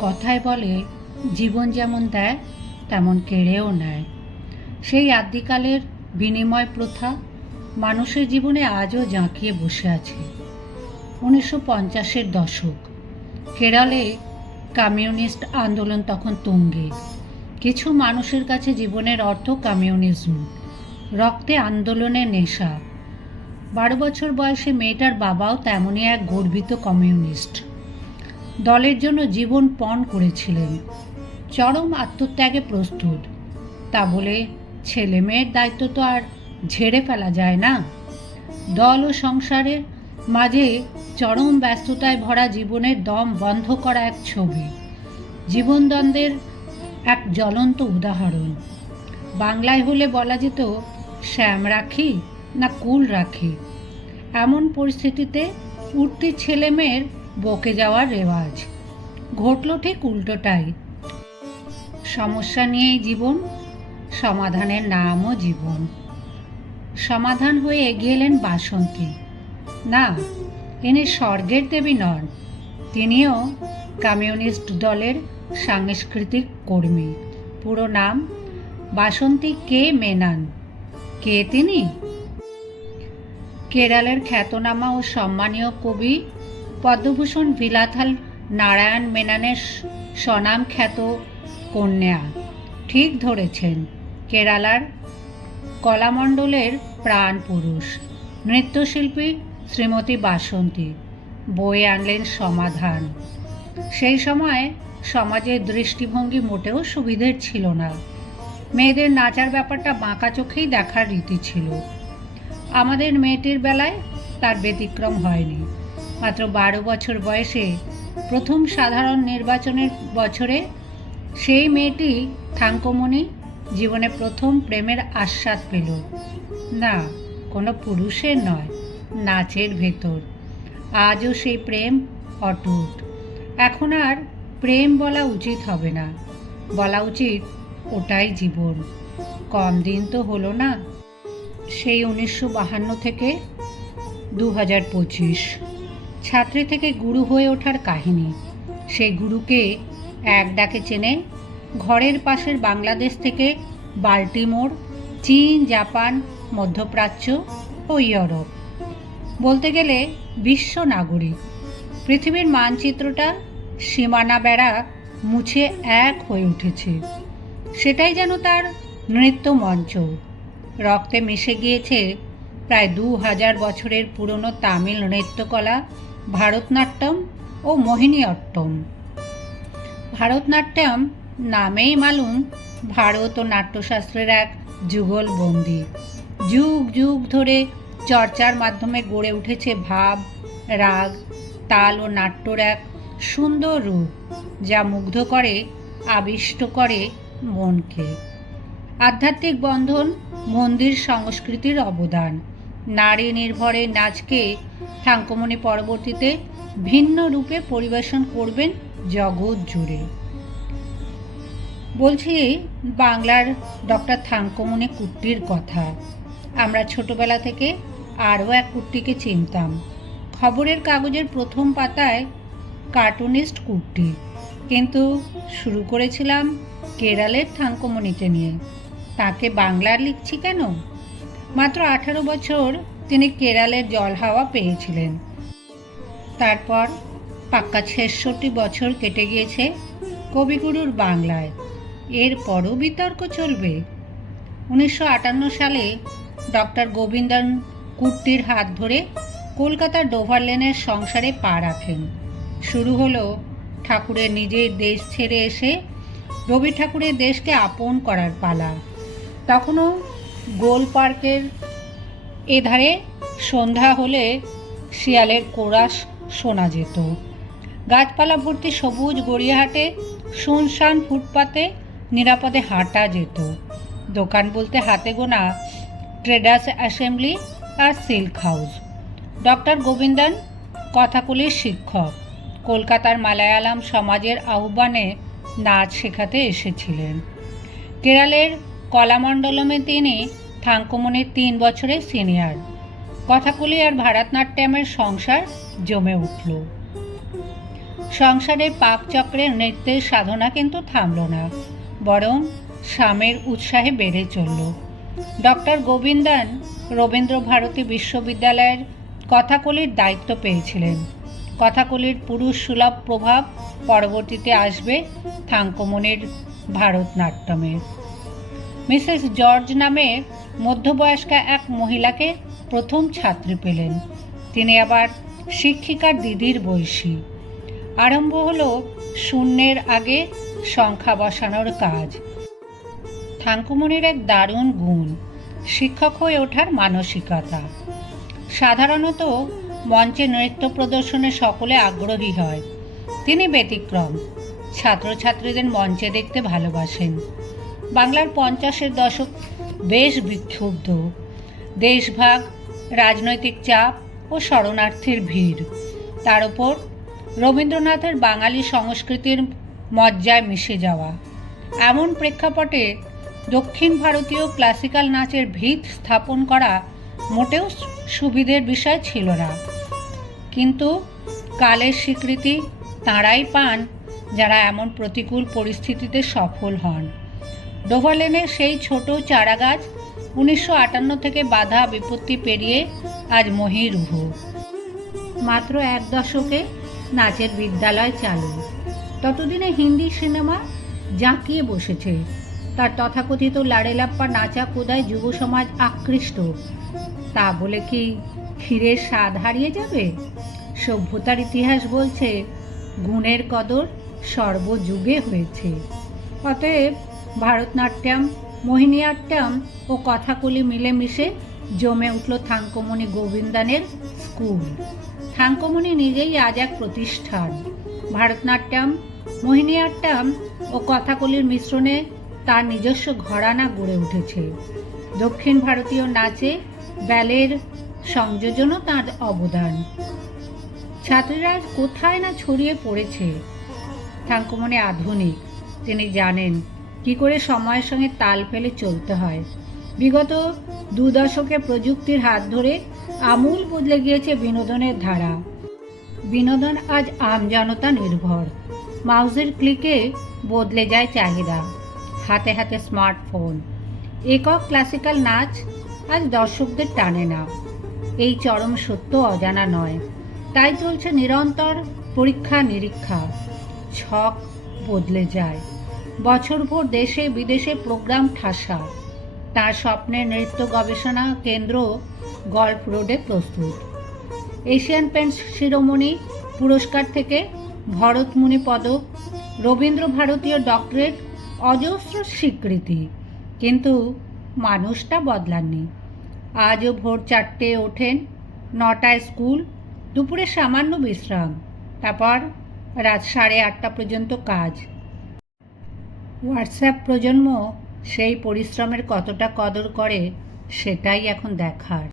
কথায় বলে, জীবন যেমন দেয়, তেমন কেড়েও নেয়। সেই আদ্যিকালের বিনিময় প্রথা মানুষের জীবনে আজও জাঁকিয়ে বসে আছে। উনিশশো পঞ্চাশের দশক। কেরলে কমিউনিস্ট আন্দোলন তখন তুঙ্গে। কিছু মানুষের কাছে জীবনের অর্থ কমিউনিজম, রক্তে আন্দোলনের নেশা। বারো বছর বয়সে মেয়েটার বাবাও তেমনই এক গর্বিত কমিউনিস্ট। দলের জন্য জীবন পণ করেছিলেন। চরম আত্মত্যাগে প্রস্তুত। তা বলে ছেলে মেয়ের দায়িত্ব তো আর ঝেড়ে ফেলা যায় না। দল ও সংসারের মাঝে চরম ব্যস্ততায় ভরা জীবনের দম বন্ধ করা এক ছবি। জীবনদ্বন্দ্বের এক জ্বলন্ত উদাহরণ। বাংলায় হলে বলা যেত, শ্যাম রাখি না কুল রাখি? এমন পরিস্থিতিতে উঠতি ছেলে মেয়ের বকে যাওয়ার রেওয়াজ। ঘটল ঠিক উল্টোটাই। সমস্যা নিয়েই জীবন, সমাধানের নামও জীবন। সমাধান হয়ে এগিয়ে এলেন বাসন্তী। না, ইনি স্বর্গের দেবী নন, তিনিও কমিউনিস্ট দলের সাংস্কৃতিক কর্মী। পুরো নাম বাসন্তী কে মেনান? কে তিনি? কেরালের খ্যাতনামা ও সম্মানীয় কবি পদ্মভূষণ বিলাথাল নারায়ণ মেনানের স্বনাম খ্যাত কন্যা। ঠিক ধরেছেন, কেরালার কলামণ্ডলের প্রাণ পুরুষ, নৃত্যশিল্পী শ্রীমতী বাসন্তী, বয়ে আনলেন সমাধান। সেই সময় সমাজের দৃষ্টিভঙ্গি মোটেও সুবিধের ছিল না। মেয়েদের নাচার ব্যাপারটা বাঁকা চোখেই দেখার রীতি ছিল। আমাদের মেয়েটির বেলায় তার ব্যতিক্রম হয়নি। মাত্র বারো বছর বয়সে প্রথম সাধারণ নির্বাচনের বছরে সেই মেয়েটি থাঙ্কমণি জীবনে প্রথম প্রেমের আস্বাদ পেল। না, কোনো পুরুষের নয়, নাচের ভেতর। আজও সেই প্রেম অটুট। এখন আর প্রেম বলা উচিত হবে না। বলা উচিত, ওটাই জীবন। কম দিন তো হলো না। সেই উনিশশো বাহান্ন থেকে দু হাজার পঁচিশ। ছাত্রী থেকে গুরু হয়ে ওঠার কাহিনী। সেই গুরুকে এক ডাকে চেনে ঘরের পাশের বাংলাদেশ থেকে বাল্টিমোর, চীন, জাপান, মধ্যপ্রাচ্য ও ইউরোপ। বলতে গেলে বিশ্ব নাগরিক। পৃথিবীর মানচিত্রটা সীমানা বেড়া মুছে এক হয়ে উঠেছে। সেটাই যেন তার নৃত্য মঞ্চ। রক্তে মিশে গিয়েছে প্রায় দু হাজার বছরের পুরনো তামিল নৃত্যকলা, ভারতনাট্যম ও মোহিনীঅট্টম। ভারতনাট্যম নামেই মালুম ভারত ও নাট্যশাস্ত্রের এক যুগলবন্দি যুগ যুগ ধরে চর্চার মাধ্যমে গড়ে উঠেছে ভাব, রাগ, তাল ও নাট্যর এক সুন্দর রূপ, যা মুগ্ধ করে, আবিষ্ট করে মনকে। আধ্যাত্মিক বন্ধন মন্দির সংস্কৃতির অবদান। নারী নির্ভরে নাচকে থাঙ্কমণি পরবর্তীতে ভিন্ন রূপে পরিবেশন করবেন জগৎ জুড়ে। বলছি, বাংলার ডক্টর থাঙ্কমণি কুট্টির কথা। আমরা ছোটবেলা থেকে আরও এক কুট্টিকে চিনতাম। খবরের কাগজের প্রথম পাতায় কার্টুনিস্ট কুট্টি। কিন্তু শুরু করেছিলাম কেরালের থাঙ্কমণিকে নিয়ে। তাকে বাংলার লিখছি কেন? মাত্র আঠারো বছর তিনি কেরালের জল হাওয়া পেয়েছিলেন। তারপর পাক্কা ছেষট্টি বছর কেটে গিয়েছে কবিগুরুর বাংলায়। এরপরও বিতর্ক চলবে। উনিশশো আটান্ন সালে ডক্টর গোবিন্দন কুট্টির হাত ধরে কলকাতার ডোভারলেনের সংসারে পা রাখেন। শুরু হলো ঠাকুরের নিজের দেশ ছেড়ে এসে রবি ঠাকুরের দেশকে আপন করার পালা। তখনও গোল পার্কের এধারে সন্ধ্যা হলে শিয়ালের কোরাস শোনা যেত। গাছপালা ভর্তি সবুজ গড়িয়াহাটে শুনশান ফুটপাতে নিরাপদে হাঁটা যেত। দোকান বলতে হাতে গোনা ট্রেডার্স অ্যাসেম্বলি আর সিল্ক হাউস। ডক্টর গোবিন্দন কথাকুলির শিক্ষক। কলকাতার মালায়ালাম সমাজের আহ্বানে নাচ শেখাতে এসেছিলেন। কেরালের কলামণ্ডলমে তিনি থাঙ্কমণির তিন বছরের সিনিয়র। কথাকুলি আর ভারতনাট্যমের সংসার জমে উঠল। সংসারের পাকচক্রের নৃত্যের সাধনা কিন্তু থামল না, বরং স্বামীর উৎসাহে বেড়ে চলল। ডক্টর গোবিন্দন রবীন্দ্র ভারতী বিশ্ববিদ্যালয়ের কথাকলির দায়িত্ব পেয়েছিলেন। কথাকলির পুরুষ সুলভ প্রভাব পরবর্তীতে আসবে থাঙ্কমনির ভারতনাট্যমে। মিসেস জর্জ নামে মধ্যবয়স্কা এক মহিলাকে প্রথম ছাত্রী পেলেন। তিনি আবার শিক্ষিকার দিদির বয়সী। আরম্ভ হলো শূন্যের আগে সংখ্যা বসানোর কাজ। থাঙ্কুমনির এক দারুণ গুণ, শিক্ষক হয়ে ওঠার মানসিকতা। সাধারণত মঞ্চে নৃত্য প্রদর্শনে সকলে আগ্রহী হয়। তিনি ব্যতিক্রম, ছাত্রছাত্রীদের মঞ্চে দেখতে ভালোবাসেন। বাংলার পঞ্চাশের দশক বেশ বিক্ষুব্ধ। দেশভাগ, রাজনৈতিক চাপ ও শরণার্থীর ভিড়। তার উপর রবীন্দ্রনাথের বাঙালি সংস্কৃতির মজ্জায় মিশে যাওয়া। এমন প্রেক্ষাপটে দক্ষিণ ভারতীয় ক্লাসিক্যাল নাচের ভিত স্থাপন করা মোটেও সুবিধের বিষয় ছিল না। কিন্তু কালের স্বীকৃতি তাঁরাই পান যারা এমন প্রতিকূল পরিস্থিতিতে সফল হন। ডোভারলেনের সেই ছোট চারাগাছ উনিশশো আটান্ন থেকে বাধা বিপত্তি পেরিয়ে আজ মহিরুহ মাত্র এক দশকে নাচের বিদ্যালয় চালু। ততদিনে হিন্দি সিনেমা জাঁকিয়ে বসেছে। তার তথাকথিত লাড়েলাপ্পা নাচা কোদায় যুব সমাজ আকৃষ্ট। তা বলে কি ক্ষীরের স্বাদ হারিয়ে যাবে? সভ্যতার ইতিহাস বলছে, গুণের কদর সর্বযুগে হয়েছে। অতএব ভারতনাট্যম, মোহিনীয়াট্যম ও কথাকলি মিলেমিশে জমে উঠল থাঙ্কমণি গোবিন্দানের স্কুল। থাঙ্কমণি নিজেই আজ এক প্রতিষ্ঠান। ভারতনাট্যম, মোহিনীয়াট্যম ও কথাকলির মিশ্রণে তার নিজস্ব ঘরানা গড়ে উঠেছে। দক্ষিণ ভারতীয় নাচে, ব্যালের সংযোজনও তার অবদান। ছাত্রীরা কোথায় না ছড়িয়ে পড়েছে। থাঙ্কমনে আধুনিক, তিনি জানেন কি করে সময়ের সঙ্গে তাল ফেলে চলতে হয়। বিগত দু দশকে প্রযুক্তির হাত ধরে আমূল বদলে গিয়েছে বিনোদনের ধারা। বিনোদন আজ আমজনতা নির্ভর। মাউসের ক্লিকে বদলে যায় চাহিদা। হাতে হাতে স্মার্টফোন। একক ক্লাসিক্যাল নাচ আজ দর্শকদের টানে না। এই চরম সত্য অজানা নয়। তাই চলছে নিরন্তর পরীক্ষা নিরীক্ষা ছক বদলে যায়। বছরভর দেশে বিদেশে প্রোগ্রাম ঠাসা। তার স্বপ্নের নৃত্য গবেষণা কেন্দ্র গল্ফ রোডে প্রস্তুত। এশিয়ান পেন্টস শিরোমণি পুরস্কার থেকে ভরতমুনি পদক, রবীন্দ্র ভারতীয় ডক্টরেট, অজস্র স্বীকৃতি। কিন্তু মানুষটা বদলাননি। আজও ভোর চারটে ওঠেন নটায় স্কুল, দুপুরে সামান্য বিশ্রাম। তারপর রাত সাড়ে আটটা পর্যন্ত কাজ। হোয়াটসঅ্যাপ প্রজন্ম সেই পরিশ্রমের কতটা কদর করে সেটাই এখন দেখার।